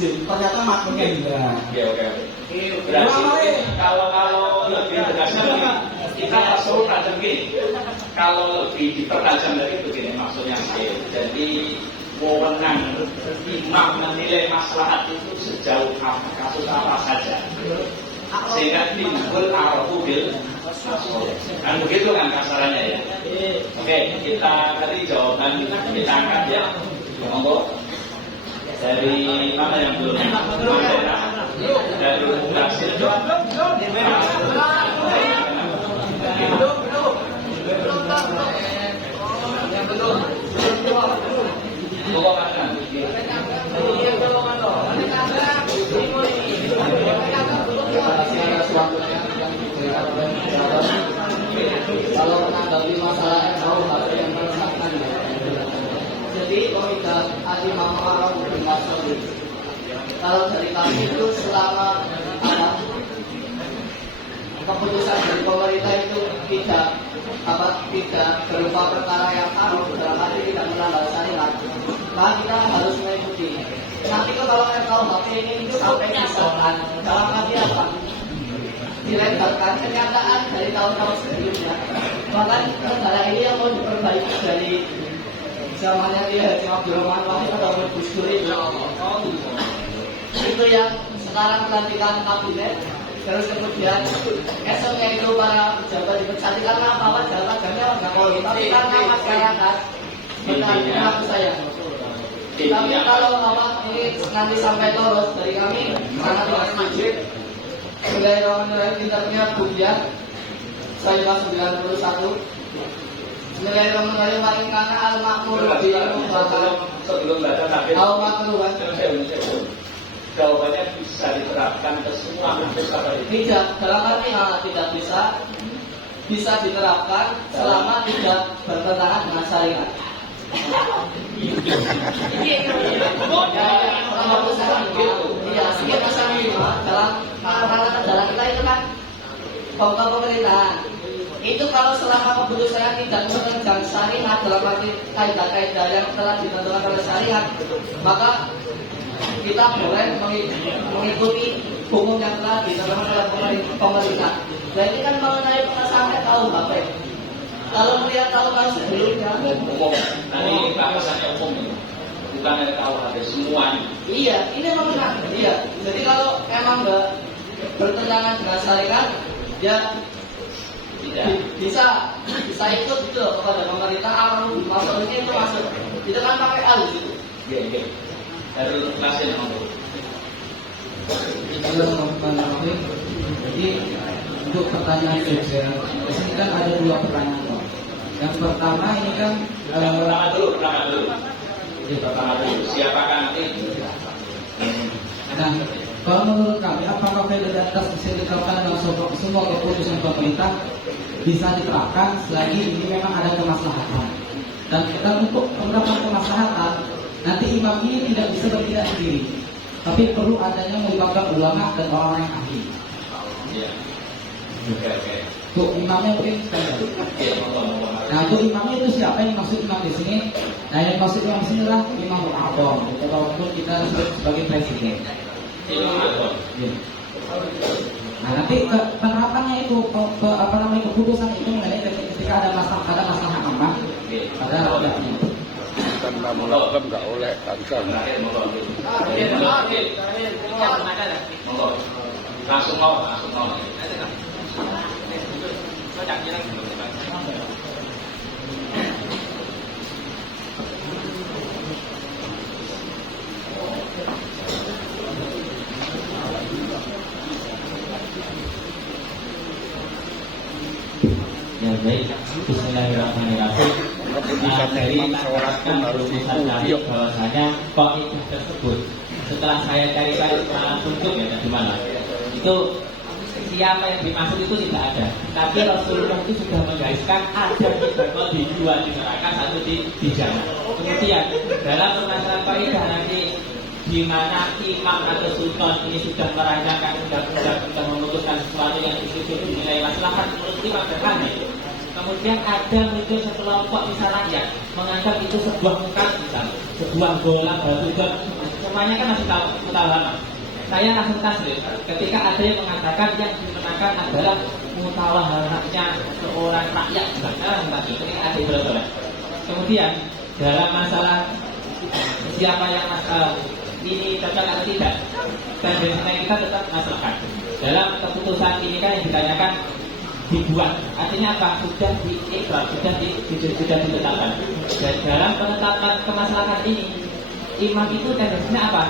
ternyata maknanya enggak. Oke. Berarti kalau lebih tegasnya kita perlu tajam gini. Kalau lebih dipertajam dari begini maksudnya saya. Jadi wewenang imam menilai maslahat itu sejauh apa, kasus apa saja, sehingga timbul arafu bil kan begitu kan kasarannya ya. Oke, kita tadi jawaban kita angkat ya. Monggo dari mana yang belum dari Brasil kalau menanggapi masalah tahu apa yang meresahkan. Jadi komited Imam bin Mas'ud, kalau dari kami itu selama keputusan dari pemerintah itu tidak berupa perkara yang haram, dalam arti tidak melanggar syariat, maka kita harus mengikuti. Nanti kalau RKUHP ini itu sampai disahkan, dalam arti apa? Dilebarkan kenyataan dari tahun-tahun sebelumnya. Bahkan negara ini yang mau diperbaiki dari zamannya dia Haji Abdurrahman Wahid atau Gus Dur itu yang sekarang pelantikan kabinet. Terus kemudian esoknya itu para pejabat dipecat karena apa? Jabatannya warga politik, tapi karena masyarakat menanggung saya. Tapi kalau ini nanti sampai lolos dari kami sangat tidak setuju. Bismillahirrahmanirrahim. Kita punya budian saya 91. Bismillahirrahmanirrahim. Paling karena al-makmur sebelum baca tapi al-makmur jawabannya bisa diterapkan ke semua kampus apa ini? Tidak, dalam arti tidak bisa diterapkan selama tidak bertentangan dengan syariat. Iya, sedikit masalah dalam negara kita itu kan pemerintahan. Itu kalau selama keputusannya tidak mengerjakan syariat dalam arti kaidah-kaidah yang telah ditentukan oleh syariat, maka kita boleh mengikuti hukum yang telah ditentukan oleh pemerintah. Dan ini kan mengenai pengesahan KUHP. Kalau melihat tahun-tahun sebelumnya, umum. Ini bahasannya umum, bukan dari KUHP semua. Iya, ini memang iya. Jadi kalau emang nggak bertentangan dengan syariat, ya bisa ikut gitu kepada pemerintah. Amal masuk ini itu masuk. Itu kan pakai alus itu. Iya. Dari klasin nomor. Jadi untuk pertanyaan Jogja, di sini kan ada dua pertanyaan. Yang pertama ini kan pertama dulu. Siapakah nanti? Nah, kalau menurut kami, apakah legalitas bisa diterapkan dalam semua keputusan pemerintah bisa diterapkan selagi ini memang ada kemaslahatan. Dan untuk penerapan kemaslahatan, nanti imam ini tidak bisa bertindak sendiri, tapi perlu adanya melibatkan ulama dan orang-orang yang ahli. Iya. Oke. Untuk imamnya mungkin nah, untuk imamnya itu siapa yang maksud imam di sini? Nah, yang maksud imam di sini adalah imam al-Adham, ataupun kita sebut sebagai presiden. Imam Adham. Ya. Nah, nanti penerapannya itu keputusan itu mengenai ketika ada masalah aman pada rakyatnya. Karena mulai nggak oleh kantor. Langsung mau. Ya baik, Bismillahirrahmanirrahim. Dari pun harus tadi bahwasanya kaidah tersebut setelah saya cari-cari tunjuk ya di mana itu siapa yang dimaksud itu tidak ada, tapi Rasulullah itu sudah menggariskan ada di dua di neraka, satu di jannah. Kemudian dalam permasalahan kaidah nanti di mana imam atau sultan ini sudah merancangkan undang-undang, sudah memutuskan sesuatu yang disusun dinilai maslahat menurut imam dan aneh. Kemudian ada muncul sekelompok misalnya rakyat menganggap itu sebuah mukas, misalnya sebuah bola batu semuanya kan masih tahu mutawallah. Saya langsung taslim ketika ada yang mengatakan yang dimenangkan adalah mutawalahnya seorang rakyat. Ini ada berapa? Kemudian dalam masalah siapa yang ini cocok atau tidak, tendensinya kita tetap maslahat. Dalam keputusan ini kan yang ditanyakan dibuat, artinya apa? Sudah diikhlas, sudah ditetapkan. Dan dalam penetapan kemaslahatan ini, imam itu tendensinya apa?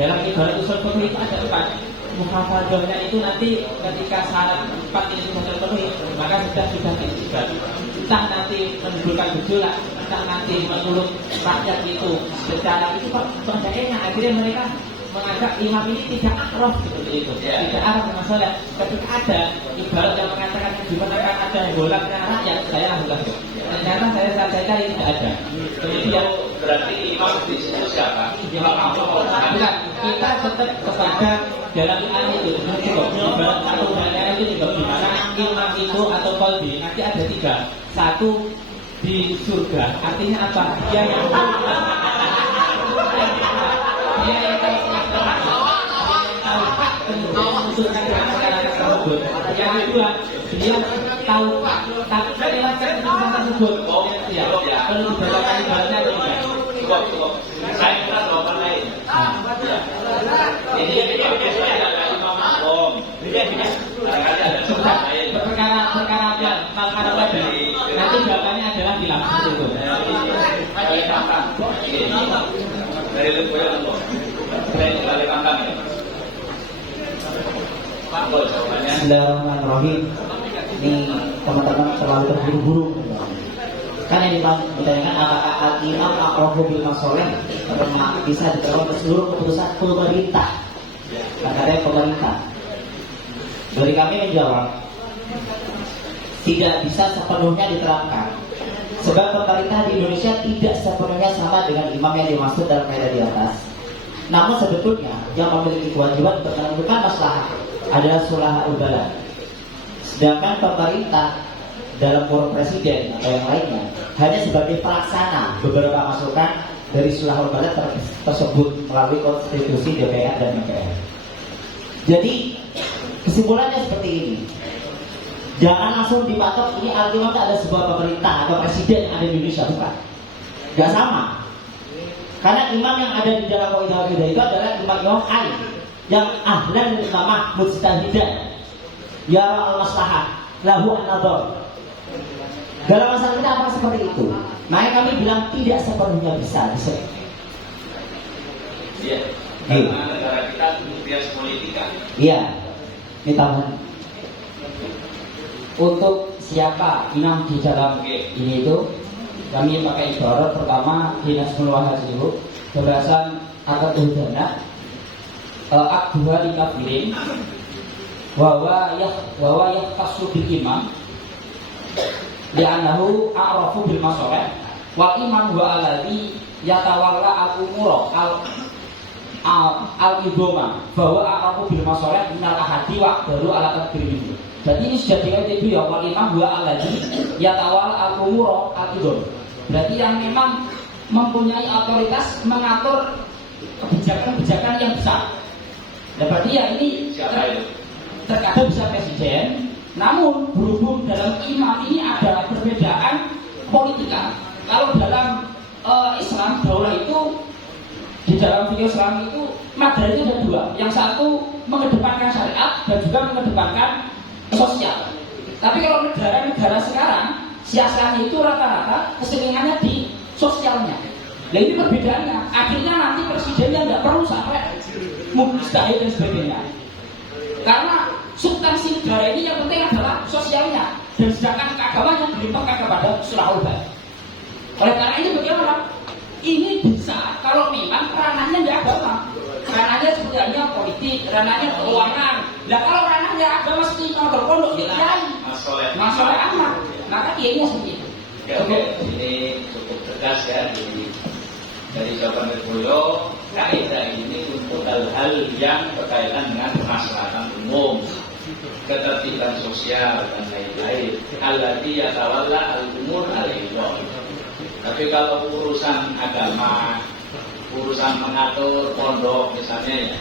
Dalam ibarat usul fikih itu ada 4. Muhafadzahnya itu nanti ketika syarat 4 ini sudah terpenuhi, maka sudah diikhlas. Entah nanti menimbulkan gejolak, entah nanti menurut rakyat itu secara itu percayanya akhirnya mereka menganggap imam ini tidak akraf seperti itu, tidak araf masalah. Ketika ada ibarat yang mengatakan dimenangkan ada golaknya rakyat, saya lakukan. Ternyata saya cari tidak ada. Kemudian berarti imam di situ siapa? imam apa? Bukan, kita tetap kepada dalam iman itu. Ibarat satu daerah itu juga gimana imam itu atau kolbi nanti ada 3. Satu di surga, artinya apa? Dia yang yang kedua, dia tahu tapi lewatkan keputusan tersebut. Ya, perlu dibacakan ibaratnya atau tidak? Saya kira jawaban lain. Ini ada imam makom. Ada jawaban lain. Perkara tadi. Nanti jawabannya adalah bilang itu. Dari lebih dari kandang ya. Pak, jawabannya. Bismillahirrahmanirrahim. Ini teman-teman selalu terburu-buru. Kan yang ditanyakan apakah al-imam aqrabu bil masoleh bisa diterapkan ke seluruh keputusan pemerintah. Katanya pemerintah. Dari kami menjawab, tidak bisa sepenuhnya diterapkan. Sebab pemerintah di Indonesia tidak sepenuhnya sama dengan imam yang dimaksud dalam kaidah di atas. Namun sebetulnya yang memiliki kewajiban untuk menentukan maslahat adalah sulahul balad. Sedangkan pemerintah dalam forum presiden atau yang lainnya hanya sebagai pelaksana beberapa masukan dari sulahul balad tersebut melalui konstitusi DPR dan MPR. Jadi kesimpulannya seperti ini. Jangan langsung dipatok ini al-imam ada sebuah pemerintah atau presiden yang ada di Indonesia, bukan. Gak sama. Karena imam yang ada di dalam kaidah itu adalah imam Ali yang ahlan dan imamah mujtahidan ya al-maslahat lahu an-nadhar. Dalam masalah kita apa seperti itu? Makanya kami bilang tidak sepenuhnya bisa disebut. Iya. Karena negara kita bias politika. Iya. Ini tambahan. Untuk siapa imam di dalam ini itu kami pakai ibarat pertama dinas mulwahasibu berdasarkan akad hudana akdua di kafirin bahwa yahtasu bil imam li'annahu a'rafu bil masoleh wa imam wa alladhi yatawalla al-umura al-idoma bahwa a'rafu bil masoleh minal ahadi wa baru ala takdir. Berarti ini sudah dikatakan itu ya wal imam wa alladhi yatawalla al-umura al-idoma. Berarti yang memang mempunyai otoritas mengatur kebijakan-kebijakan yang besar. Nah, berarti ya ini terkadang bisa presiden, namun berhubung dalam imam ini ada perbedaan politika. Kalau dalam Islam daulah itu di dalam fikih Islam itu madhab itu ada 2. Yang satu mengedepankan syariat dan juga mengedepankan sosial. Tapi kalau negara-negara sekarang siasatnya itu rata-rata keselingannya di sosialnya. Nah ini perbedaannya. Akhirnya nanti presidennya nggak perlu sampai mustahil dan sebagainya. Karena substansi negara ini yang penting adalah sosialnya. Dan sedangkan keagamaan yang dilimpahkan kepada sulahul balad. Oleh karena ini bagaimana? Ini bisa kalau memang ranahnya nggak agama. Ranahnya sebenarnya politik, ranahnya keuangan. Nah kalau ranahnya agama mesti nonton pondok kiai. Masalah amat. Maka kiainya seperti itu. Oke, ini cukup tegas ya dari jawaban beliau. Kaidah ini untuk hal-hal yang berkaitan dengan kemaslahatan umum, ketertiban sosial dan lain-lain. Alladzi yatawalla al-umur al-idham. Tapi kalau urusan agama, urusan mengatur pondok misalnya ya,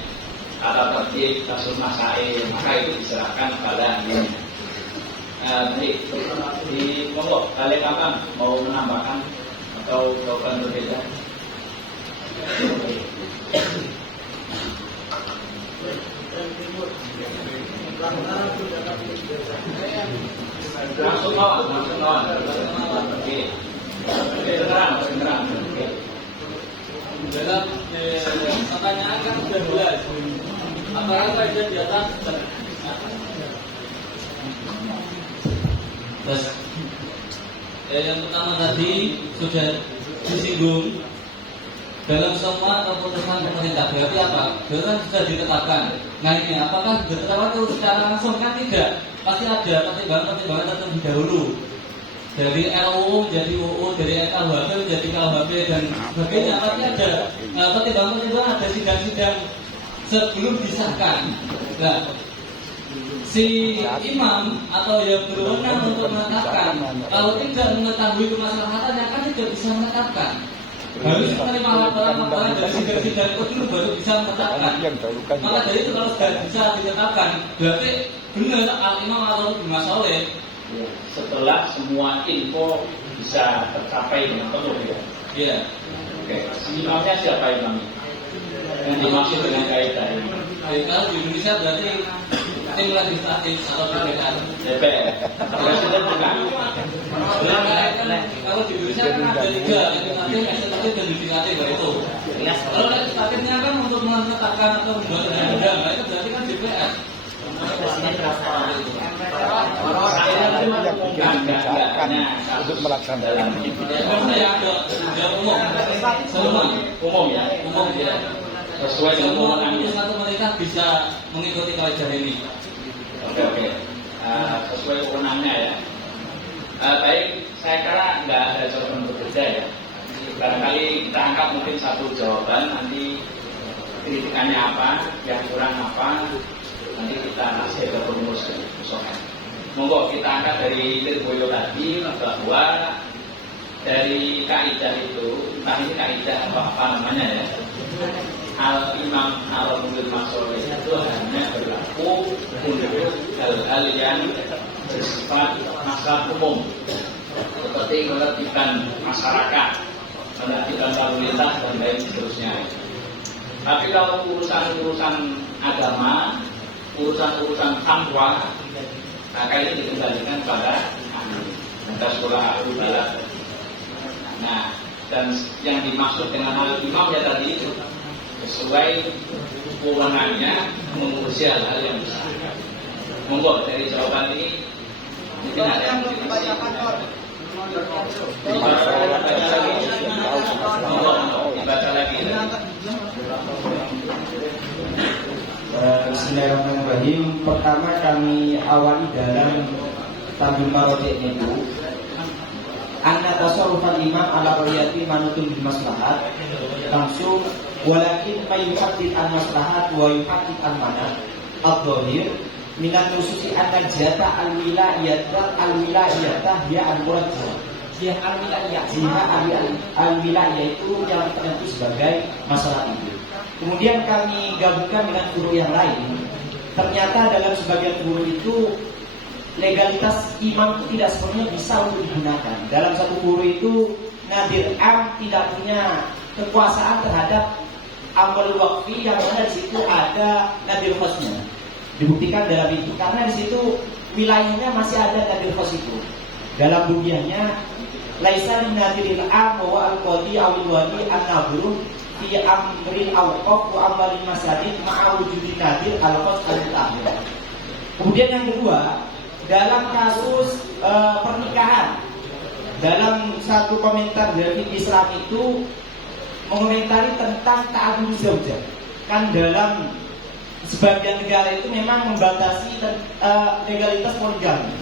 tata tertib, kasus masail, maka itu diserahkan kepada ini. Di monggo kalian kapan mau menambahkan atau jawaban berbeda? Langsung lawan. Oke. Beneran. Oke. Dalam pertanyaan kan sudah jelas. Apakah faedah di atas? Terus yang pertama tadi sudah disinggung dalam semua keputusan pemerintah, berarti apa? Berarti sudah ditetapkan. Nah ini apakah ditetapkan itu secara langsung? Kan tidak. Pasti ada pertimbangan tertentu dahulu. Dari RUU jadi UU, dari KUHP jadi KUHP dan sebagainya. Pasti ada pertimbangan ada sidang-sidang sebelum disahkan. Nah, si imam atau yang berwenang untuk menetapkan, kalau tidak mengetahui kemaslahatannya kan tidak bisa menetapkan. Harus menerima laporan dari sidang-sidang itu dulu baru bisa menetapkan. Maka dari itu kalau sudah bisa ditetapkan, berarti benar al-imam atau bimasoleh. Setelah semua info bisa tercapai dengan penuh ya. Iya. Oke. Imamnya siapa imamnya? Yang dimaksud dengan kaidah ini? Kalau di Indonesia berarti tim legislatif atau DPR. DPR. Presiden bukan. Kalau di Indonesia kan ada tiga, legislatif, eksekutif, dan yudikatif itu. Kalau legislatifnya kan untuk menetapkan atau membuat undang-undang, itu berarti kan DPR. Untuk melaksanakan Umum ya. Sesuai dengan kewenangan satu pemerintah bisa mengikuti kaidah ini. Oke. Sesuai kewenangannya ya. Baik, saya kira nggak ada jawaban berbeda ya. Barangkali kita angkat mungkin satu jawaban, nanti kritikannya apa, yang kurang apa, nanti kita kasih ke perumus soal. Monggo kita angkat dari Tirboyo tadi bahwa dari kaidah itu, entah ini kaidah apa namanya ya, al-imam al-mudhir masoleh itu hanya berlaku untuk hal-hal yang bersifat masalah umum, seperti menertibkan masyarakat, menertibkan lalu lintas dan lain seterusnya. Tapi kalau urusan-urusan agama, urusan-urusan fatwa, maka ini dikembalikan pada sekolah ulama. Nah, dan yang dimaksud dengan hal imam ya tadi itu sesuai wewenangnya mengurusi hal-hal yang besar. Monggo dari jawaban ini mungkin ada yang dibaca lagi. Bismillahirrahmanirrahim. Pertama kami awali dalam tabel marojeknya itu anna tasarrufal imam ala rayati manutun bil maslahat langsung walakin mayuhaddid al maslahat wa yuhaddid al mana ad-dhahir minan nususi anna jata al wilayah ya al murajjah jihah al wilayah itu yang tertentu sebagai masalah itu. Kemudian kami gabungkan dengan guru yang lain. Ternyata dalam sebagian guru itu legalitas imam itu tidak sepenuhnya bisa untuk digunakan. Dalam satu guru itu nadir am tidak punya kekuasaan terhadap amal wakfi yang mana di situ ada nadir khosnya. Dibuktikan dalam itu karena di situ wilayahnya masih ada nadir khos itu. Dalam bugiannya laisa nadiril am wa al-qadi awil wali an-nabru fi amril awqaf wa amalil masajid ma'a wujudin nadir al-khos al-tahir. Kemudian yang kedua, dalam kasus pernikahan, dalam satu komentar dari Islam itu mengomentari tentang ta'adud zaujah. Kan dalam sebagian negara itu memang membatasi legalitas poligami.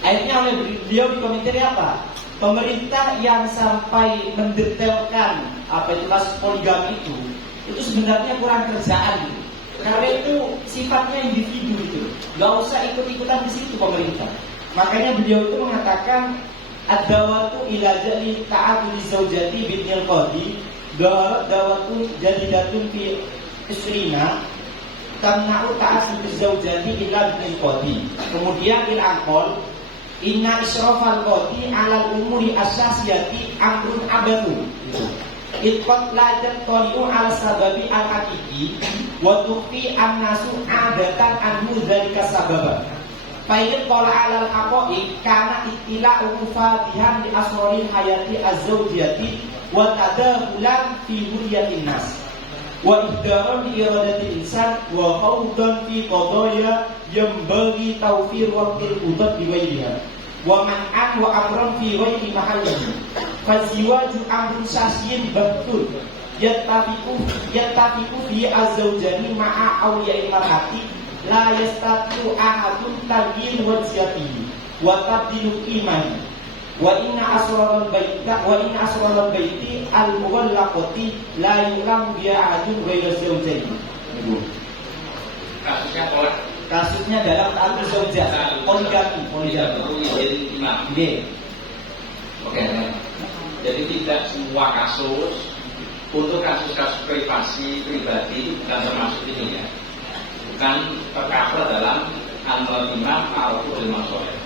Akhirnya oleh beliau dikomentari apa? Pemerintah yang sampai mendetailkan apa itu kasus poligami itu sebenarnya kurang kerjaan gitu. Karena itu sifatnya individu itu, nggak usah ikut-ikutan di situ pemerintah. Makanya beliau itu mengatakan ad-dawatu ila jali ta'adudi zaujati bidnil qadi dawatun jadidatun fi isrina tamna'u ta'asub zaujati illa bil qadi. Kemudian il aqol inna israfal qadi 'alal umuri asyasiyati amrun abadu. Itqat la taqulu 'ala sababi al-haqiqi wa tuqi an-nasu 'adatan anhu dzalika sababan. Fa'in qala 'alal haqa'iq kana ittila'u fatihan li asraril hayati az-zawjiyati wa tadahulan fi hurriyatin nas. Wa ihdaran li iradatil insan wa khawdan fi qadaya yambaghi tawfir waqtil udat biwayliha wa man'an wa amran fi ghairi mahallihi faziwaju amrun sasyin bahtul yattafiqu fi az-zawjani ma'a awliya'il mar'ati la yastatu ahadun taghyir wajhatihi wa tabdilu qimani wa inna asraral baiti al-mughallaqati la yulam bi'adun ghairu zawjaini. Kasusnya dalam ta'allul zaujah poligami. Oke. Jadi tidak semua kasus untuk kasus-kasus privasi pribadi bukan termasuk ini ya. Bukan tercover dalam al-imam al-qul masoleh.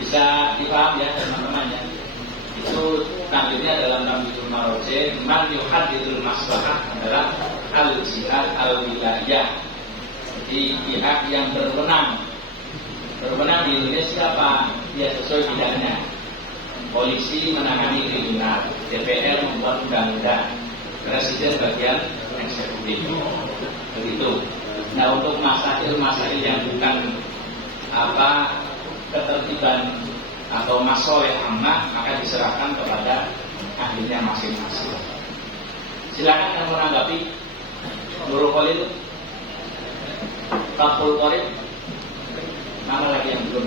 Bisa dipaham ya teman-teman ya. Itu tampilnya dalam Nabiul Maroje man yuhadidul maslahah adalah al-jihad al-wilayah. Jadi pihak yang berwenang di Indonesia apa? Ya sesuai bidangnya. Polisi menangani kriminal, DPR membuat undang-undang, Presiden bagian eksekutif. Begitu. Nah untuk masail yang bukan ketertiban atau masoleh ammah maka diserahkan kepada ahlinya masing-masing. Silakan yang menanggapi. Nurul Khalil, Fathul Qorib, mana lagi yang belum?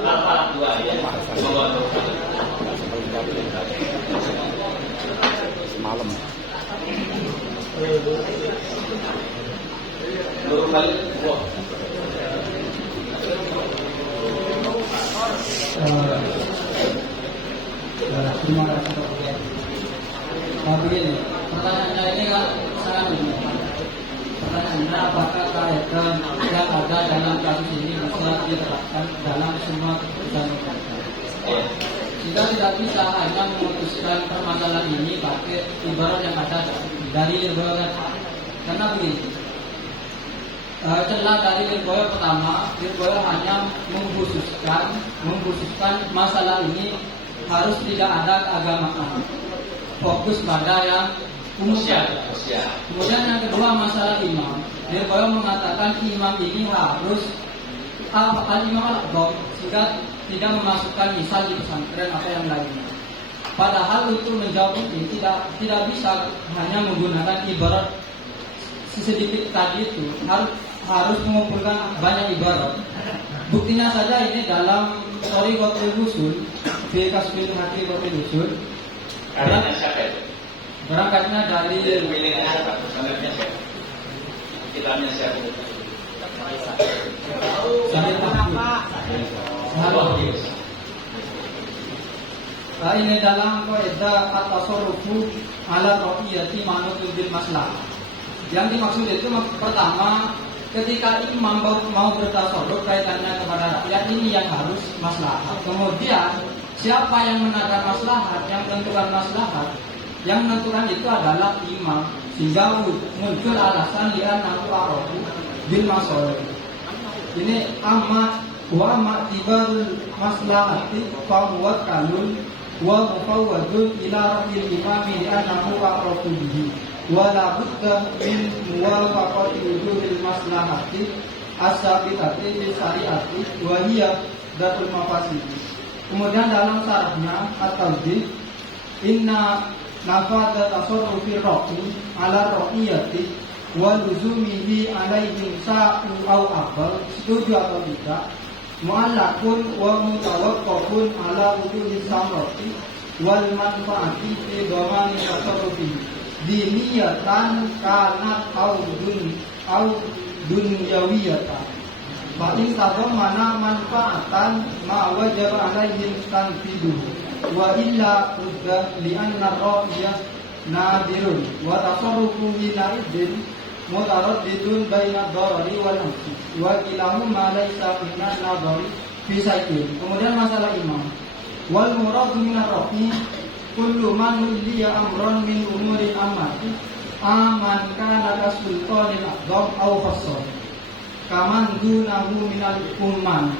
Laparan 2 ya. Semalam. Nurul Khalil, terima kasih Pak. Begini, pertanyaannya ini kan sangat umum. Pertanyaannya apakah kaitan yang ada dalam kasus ini bisa diterapkan dalam semua keputusan negara? Kita tidak bisa hanya memutuskan permasalahan ini pakai ibarat yang ada dari Lirboyo. Karena begini, celah dari Lirboyo pertama, Lirboyo hanya mengkhususkan masalah ini harus tidak ada keagamaan, fokus pada yang umum. Kemudian yang kedua masalah imam, Lirboyo mengatakan imam ini harus al-imam al-aqdam sehingga tidak memasukkan misal di pesantren atau yang lainnya. Padahal untuk menjawab ini tidak bisa hanya menggunakan ibarat sedikit tadi itu, harus mengumpulkan banyak ibarat. Buktinya saja ini dalam Thariqatul Usul fi Kasbil Haqi Qatil Usul. Berangkatnya dari kitabnya siapa? Ini dalam kaidah at-tasarrufu ala ra'iyati manutun bil maslahah. Yang dimaksud itu pertama, ketika imam mau bertasarruf kaitannya kepada rakyat, ini yang harus maslahat. Kemudian siapa yang menakar maslahat, yang menentukan maslahat, yang menentukan itu adalah imam. Sehingga muncul alasan li'annahu a'rafu bil masoleh. Ini amat wa ma'tibarul maslahati fa muwakkalun wa mufawwadun ila rabbil imami li'annahu a'rafu bihi. Wala budda min muwafaqati wujudil maslahati as-sabitati bil syariati wa hiya datul mafasid. Kemudian dalam syarahnya at-tawdih inna nafadat tasarrufi raqi ala raqiyati wa luzumihi alaihim sa'u au aqbal, setuju atau tidak, mu'allakun wa mutawaqqafun ala wujudi samrati wal manfaati fi dhamani tasarrufi diniyatan kanat au dunyawiyatan. Fa in tadhammana manfaatan ma wajaba alaihim tanfiduhu wa illa udda li anna ra'iyah nadirun wa tasarrufu hina idin mutaraddidun baina dharari wal anfi wa kilahuma laysa minna nadhari fi saikin. Kemudian masalah imam wal muradu min ar-rafi kullu man liya amran min umuri amati aman kana kasultanil aqdam aw khassar kaman dunahu min al-umman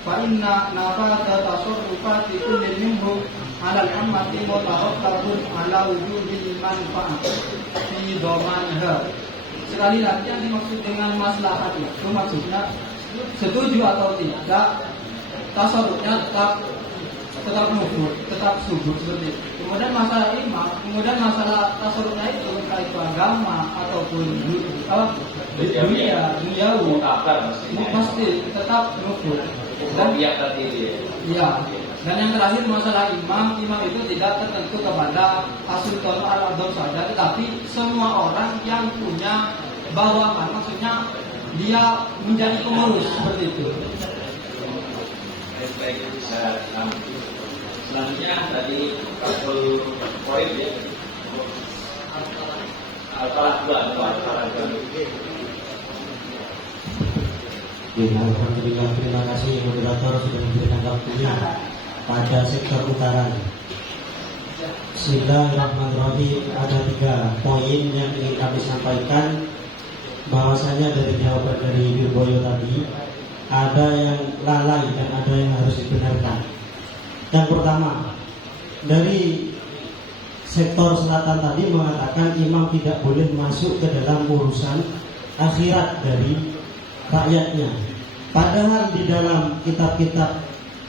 fa inna nafata tasarrufati kulli minhum ala al-ammati mutarattabun ala wujubil manfaat fi dhamanha. Sekali lagi yang dimaksud dengan maslahat itu maksudnya setuju atau tidak tasarrufnya tetap nufur, tetap subur seperti itu. Kemudian masalah imam, kemudian masalah tasarrufnya itu entah itu agama ataupun dunia, duniawi, pasti tetap nufur. Dan ya, dan yang terakhir masalah imam itu tidak tertentu kepada asultan al-adab saja, tetapi semua orang yang punya bawahan, maksudnya dia menjadi pengurus seperti itu. Selanjutnya tadi satu poin ya. Alhamdulillah, terima kasih moderator sudah memberikan waktunya pada sektor utara. Bismillahirrahmanirrahim. Ada 3 poin yang ingin kami sampaikan. Bahwasanya dari jawaban dari Wirboyo tadi ada yang lalai dan ada yang harus dibenarkan. Yang pertama, dari sektor selatan tadi mengatakan imam tidak boleh masuk ke dalam urusan akhirat dari rakyatnya. Padahal di dalam kitab-kitab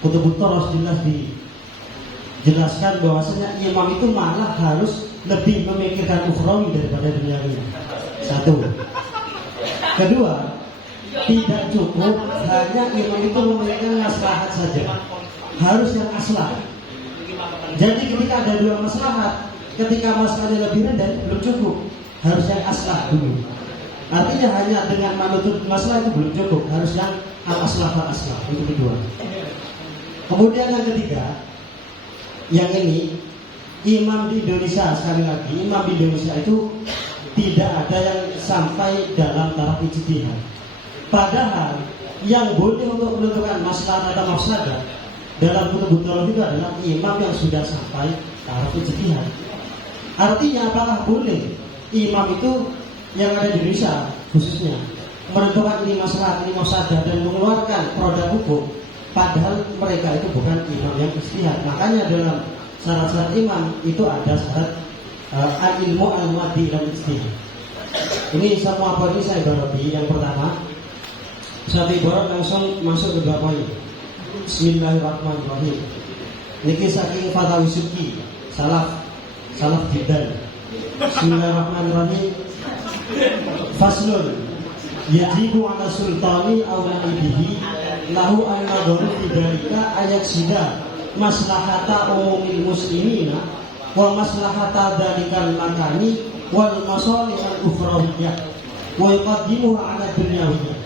Kutubut Tharas jelas dijelaskan bahwasanya imam itu malah harus lebih memikirkan ukhrawi daripada duniawi. 1. Kedua, tidak cukup hanya imam itu memikirkan maslahat saja, harus yang aslah. Jadi ketika ada 2 maslahat, ketika masalahnya lebih rendah belum cukup, harus yang aslah dulu. Artinya hanya dengan menuntut masalah itu belum cukup, harus yang al-aslah al-aslah. Itu kedua. Kemudian yang ketiga, yang ini imam di Indonesia, sekali lagi imam di Indonesia itu tidak ada yang sampai dalam taraf ijtihad. Padahal yang boleh untuk menentukan masalah atau mafsadah dalam Kutubut Tharas itu adalah imam yang sudah sampai taraf ijtihad. Artinya apakah boleh imam itu yang ada di Indonesia khususnya menentukan ini masalah, ini mafsadah dan mengeluarkan produk hukum, padahal mereka itu bukan imam yang ijtihad. Makanya dalam syarat-syarat imam itu ada syarat al-ilmu al-muaddi dan ijtihad. Ini semua poin ini saya barodi. Yang pertama, satu ibarat langsung masuk ke 2 poin. Bismillahirrahmanirrahim. Niki saking Fatawi Suki salaf jidal. Bismillahirrahmanirrahim. Faslun yajibu ala sultani aw naibihi lahu an nadharu fi dzalika ayat sida maslahata umumil muslimina wa maslahata dzalikal makani wal masalih al ukhrawiyah wa yuqaddimuha ala dunyawiyah.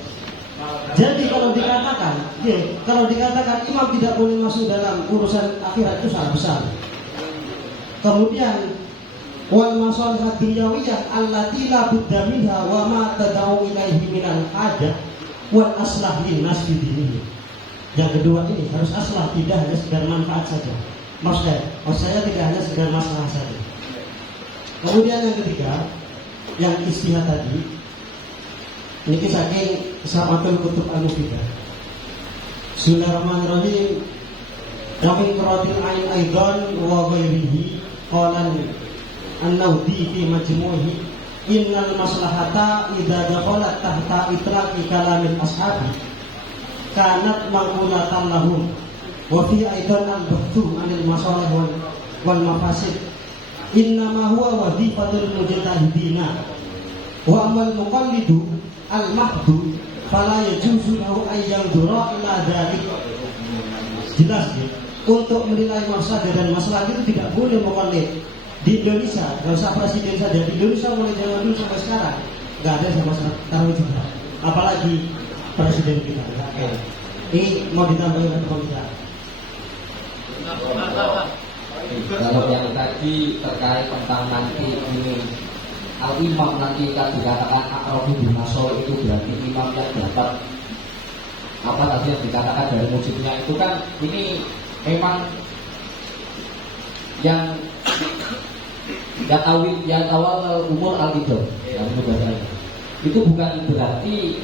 Jadi kalau dikatakan imam tidak boleh masuk dalam urusan akhirat itu salah besar. Kemudian wal masalih dunyawiyah allati la budda minha wa ma tad'u ilaihi minal hajah wal aslah lin nas fi dinihim. Yang kedua ini harus aslah, tidak hanya sekedar manfaat saja. Maksud saya tidak hanya sekedar masalah saja. Kemudian yang ketiga, yang ijtihad tadi, ini saking Samatul Kutub Al-Mufidah. Bismillahirrahmanirrahim. Wa min qiratil ain aidan wa ghairihi qalan an-Nawawi fi majmu'ihi innal maslahata idza dakhalat tahta itlaqi kalamil ashabi kanat maqulatan lahum wa fi aidan al-bahthu 'anil masalih wal mafasid innama huwa wadhifatul mujtahidina wa amal muqallidu al-mahdu fala yajuzu lahu an yanzura ila dzalik. Jelas ya, untuk menilai mafsadah dan masalah itu tidak boleh muqallid. Di Indonesia, nggak usah presiden saja, di Indonesia mulai zaman dulu sampai sekarang nggak ada sama taruh juga, apalagi presiden kita. Ini mau ditambahin atau tidak? Kalau yang tadi terkait tentang nanti ini al-imam nanti kan dikatakan aqrabu bil masol, itu berarti imam yang dapat apa tadi yang dikatakan dari mujibnya itu kan ini memang yang awal umur al-idom itu bukan berarti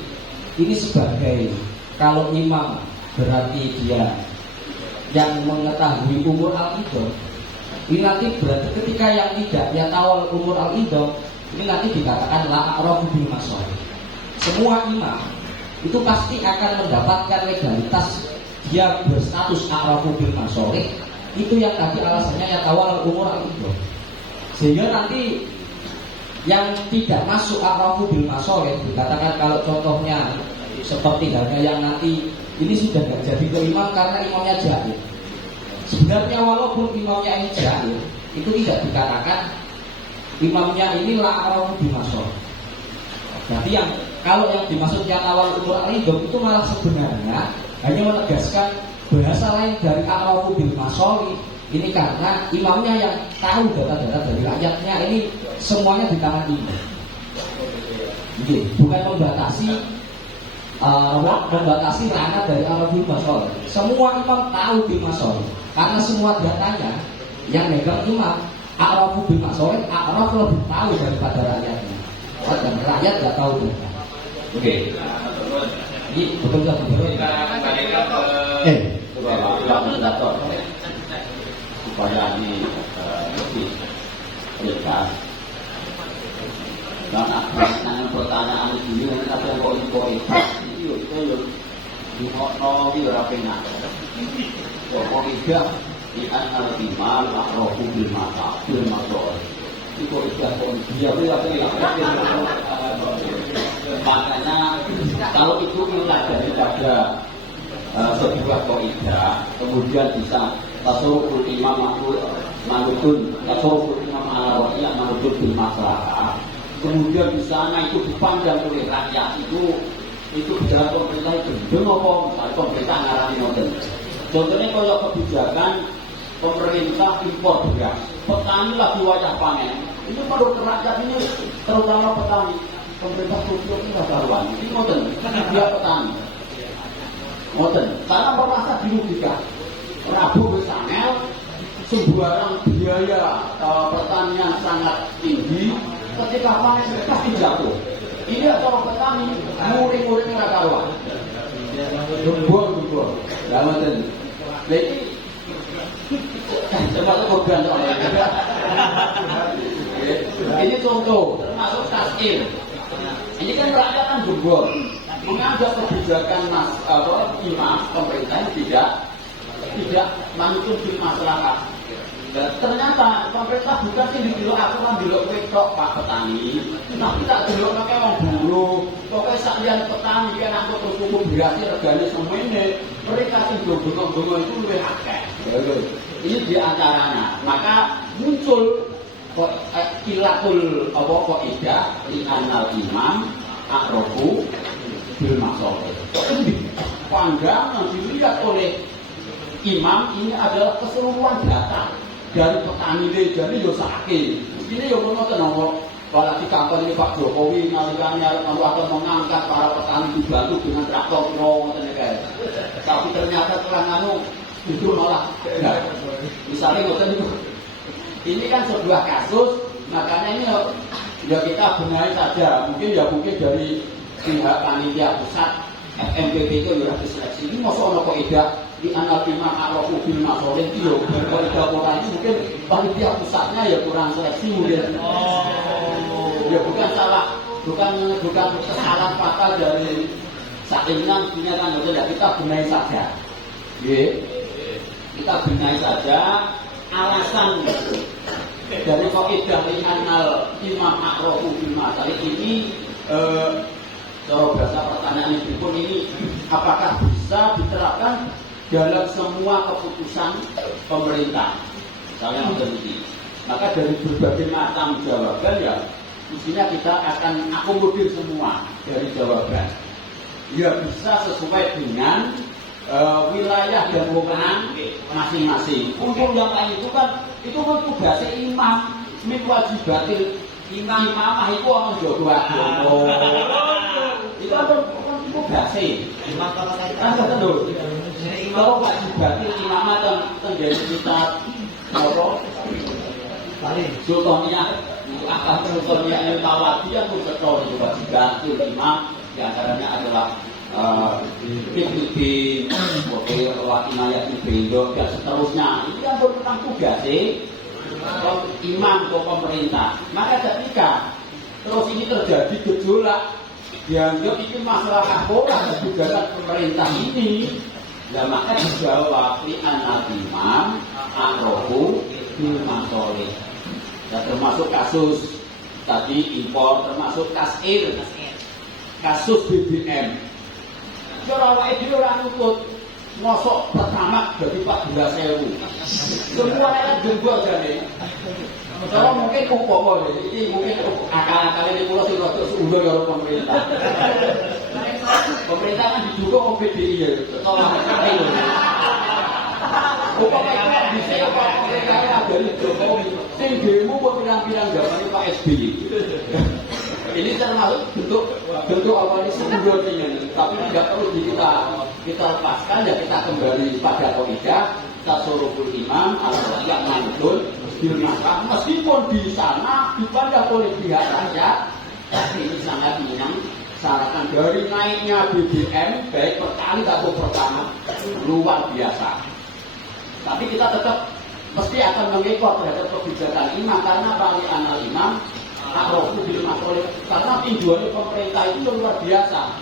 ini sebagai kalau imam berarti dia yang mengetahui umur al-idom. Ini nanti berarti ketika yang tidak ya awal umur al-idom ini nanti dikatakan la a'rafu bil masol. Semua imam itu pasti akan mendapatkan legalitas dia berstatus a'rafu bil masol. Itu yang tadi alasannya ya awal umur al-idom. Sehingga nanti yang tidak masuk a'rafu bil masol dikatakan kalau contohnya seperti halnya yang nanti ini sudah nggak jadi ke imam karena imamnya jahil. Sebenarnya walaupun imamnya ini jahil, itu tidak dikatakan imamnya ini la'arafu bimasol. Jadi yang kalau yang dimaksud yang awal umur al-idom itu malah sebenarnya hanya menegaskan bahasa lain dari a'rafu bimasol. Ini karena imamnya yang tahu data-data dari rakyatnya ini semuanya di tangan imam. Jadi, bukan membatasi ranah dari a'rafu bimasol. Semua imam tahu bimasol. Karena semua datanya yang megang imam a'rafu bil masol, a'raf lebih tahu daripada rakyatnya. Dan rakyat nggak tahu data. Oke. Ini betul-betul Kita kembalikan ke Bapak supaya ini lebih jelas. Dan dengan pertanyaan ini ada poin-poin itu di hono di rapena. Pokok ida di anal imam a'rafu bil masol. Itu ida poin dia makanya kalau itu ilah daripada sebuah kaidah kemudian bisa tasawuful imam manutun tasawuful imam al-ra'iyah manutun bil maslahah, kemudian di sana itu dipandang oleh rakyat itu bicara pemerintah itu apa misalnya pemerintah ngarani model. Contohnya kalau kebijakan pemerintah impor beras, petani lagi wajah panen, ini menurut rakyat ini terutama petani, pemerintah sosial ini karuan, ini modern, dia petani, modern, karena merasa dirugikan, Rabu bersangel, sembarang biaya pertanian sangat tinggi, ketika panen pasti jatuh. Ini atau petani muring-muring karuan, gembor, ya modern. Jadi coba korban ini contoh termasuk tasir. Ini kan rakyat kan gembor menganggap kebijakan imam pemerintah tidak manutun bil maslahah. Ternyata pemerintah bukan sih dilo aku kan dilo wedok Pak petani, tapi tak dilo pakai wong buruh, pokoknya saklian petani kan aku terus kumpul berasnya regane semene, mereka sing bengong-bengong itu luwih akeh. Ini di antaranya. Maka muncul kilatul kaidah li anal imam a'rafu bil masol. Itu dipandang yang dilihat oleh imam ini adalah keseluruhan data dari petani ini, jadi yo sakit. Ini yo ngono tenan kalau di kantor ini Pak Jokowi nalikane akan mengangkat para petani dibantu dengan traktor ngoten guys. Tapi ternyata terang itu malah misalnya ngoten itu. Ini kan sebuah kasus, makanya ini ya kita benahi saja. Mungkin dari pihak panitia pusat FMPP itu ya diseleksi. Ini masuk ono kaidah di anal imam a'rafu bil masol itu yo kaidah orang itu mungkin panitia pusatnya ya kurang seleksi mungkin. Ya bukan salah, bukan kesalahan fatal dari saingan punya kan ya kita benahi saja. Kita benahi saja alasan dari kaidah li anal imam a'rafu bil masol ini kalau bahasa pertanyaan ibu ini apakah bisa diterapkan dalam semua keputusan pemerintah misalnya begini. Maka dari berbagai macam jawaban ya mestinya kita akan akomodir semua dari jawaban ya bisa sesuai dengan wilayah dan wewenang masing-masing. Untuk yang lain itu kan tugasnya imam, min wajibatil imamah itu orang jodoh agama. Itu kan tugasnya. Kan betul. Kalau wajibatil imamah dan tenggene kita Sultaniyah akan Sultaniyah Tawadi yang betul wajibatil imam. Di antaranya adalah PBB, Wakinayat Indo dan seterusnya. Ini yang tentang tugas imam atau pemerintah. Maka ketika terus ini terjadi gejolak, dianggap ini masalah orang kebijakan pemerintah ini, ya maka dijawab li an-imam akrohu bil masoleh. Ya, termasuk kasus tadi impor, termasuk kasir, kasus BBM. Cara awake dhewe ora nutut ngosok pertama jadi 14.000. Semua rakyat jenggo jane. Cara mungkin umpama iki mungkin akal-akal ini kula sing rada undur karo pemerintah. Pemerintah kan didukung OPDI ya, tolong akeh lho. Upama iki bisa apa pemerintah dari Jokowi sing demo kok pirang-pirang zamane Pak SBY. Ini termasuk bentuk awal sumber ini, tapi tidak perlu kita lepaskan ya, kita kembali pada kaidah tasawuful imam al-rakyat mantul bil maka meskipun di sana dipandang oleh pihak rakyat, tapi ini sangat menyarankan dari naiknya BBM baik pertali atau pertama luar biasa. Tapi kita tetap mesti akan mengekor terhadap kebijakan imam karena bagi anak imam karena tinjauan pemerintah itu luar biasa.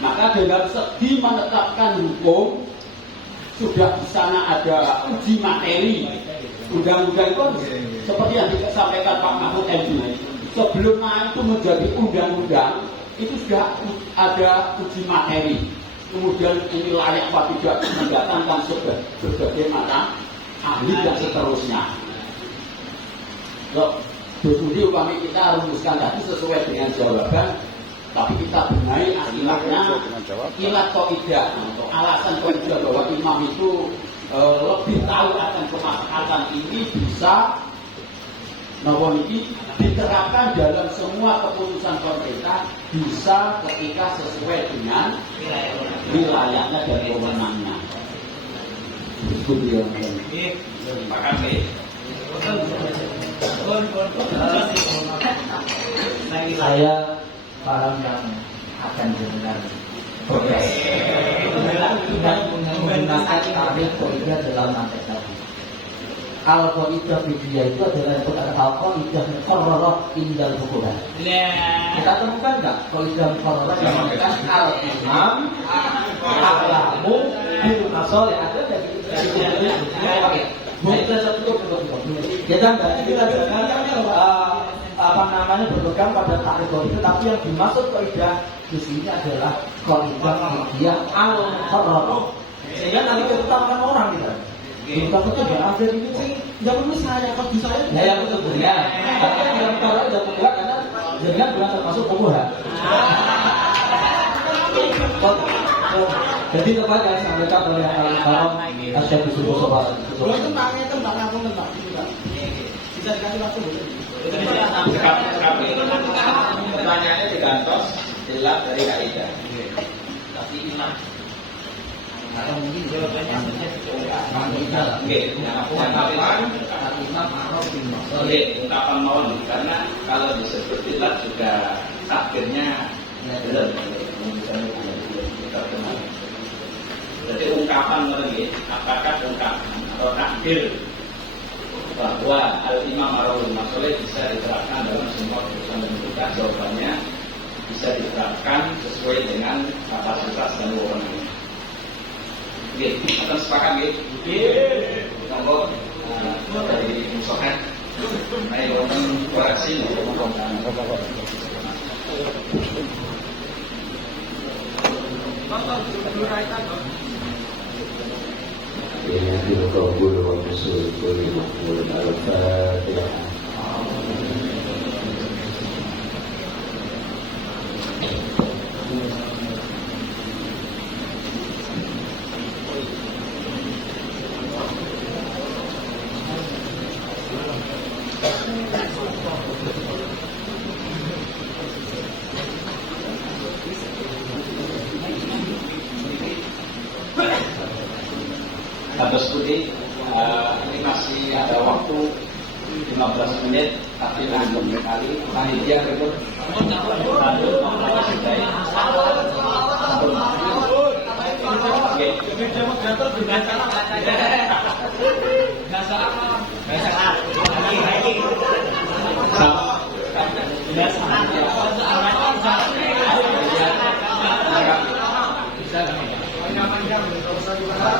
Maka dengan segi menetapkan hukum sudah di sana ada uji materi undang-undang itu seperti yang disampaikan Pak Mahfud MD. Sebelum naik itu menjadi undang-undang itu sudah ada uji materi. Kemudian ini layak apa tidak mendatangkan berbagai macam ahli dan seterusnya. Jadi upami kita rumuskan tadi sesuai dengan jawaban, tapi kita benahi akibatnya ilat kaidah, alasan kaidah bahwa imam itu lebih tahu akan kemaslahatan ini bisa diterapkan dalam semua keputusan pemerintah bisa ketika sesuai dengan wilayahnya dan wewenangnya. Saya paham yang akan didengar progres dengan menggunakan tarif kaidah dalam konteks tadi. Al-Qaidah Bidiyah itu adalah Al-Qaidah Muqarrarah indal hukuman. Kita temukan enggak Qaidah Muqarrarah yang mengatakan al-imam a'lamu bil masalih ada dari kita satu kita berarti kita jangan berpegang pada takrif itu, tapi yang dimaksud kaidah di sini adalah kaidah dia al-qarrar. Sehingga nanti ketetapan orang kita. Kita itu enggak ada ini sih, enggak perlu saya kalau di saya. Ya yang betul ya. Tapi yang dalam qarrar enggak mutlak karena jangan bukan termasuk pembuhan. Jadi tempat yang disampaikan oleh Al-Karam Asyad Bisubuh Sobat. Itu makanya tentang apa tentang itu kan? Bisa dikasih langsung. Pertanyaannya digantos jelas dari kaidah. Tapi imam. Ungkapan mohon karena kalau disebut jelas juga takdirnya benar. Jadi ungkapan lagi, apakah ungkapan atau takdir bahwa al-imam ar-rawul masoleh bisa diterapkan dalam semua keputusan dan tugas? Jawabannya bisa diterapkan sesuai dengan kapasitas dan wewenang. Oke, kita sepakat gitu. Monggo dari musokat. Ayo koreksi ngomong. يهدي القبول والرسول كل مقبول على الفاتحة. Kados Budi, ini masih ada waktu 15 menit, tapi langsung sekali. Panitia berikut. Oke.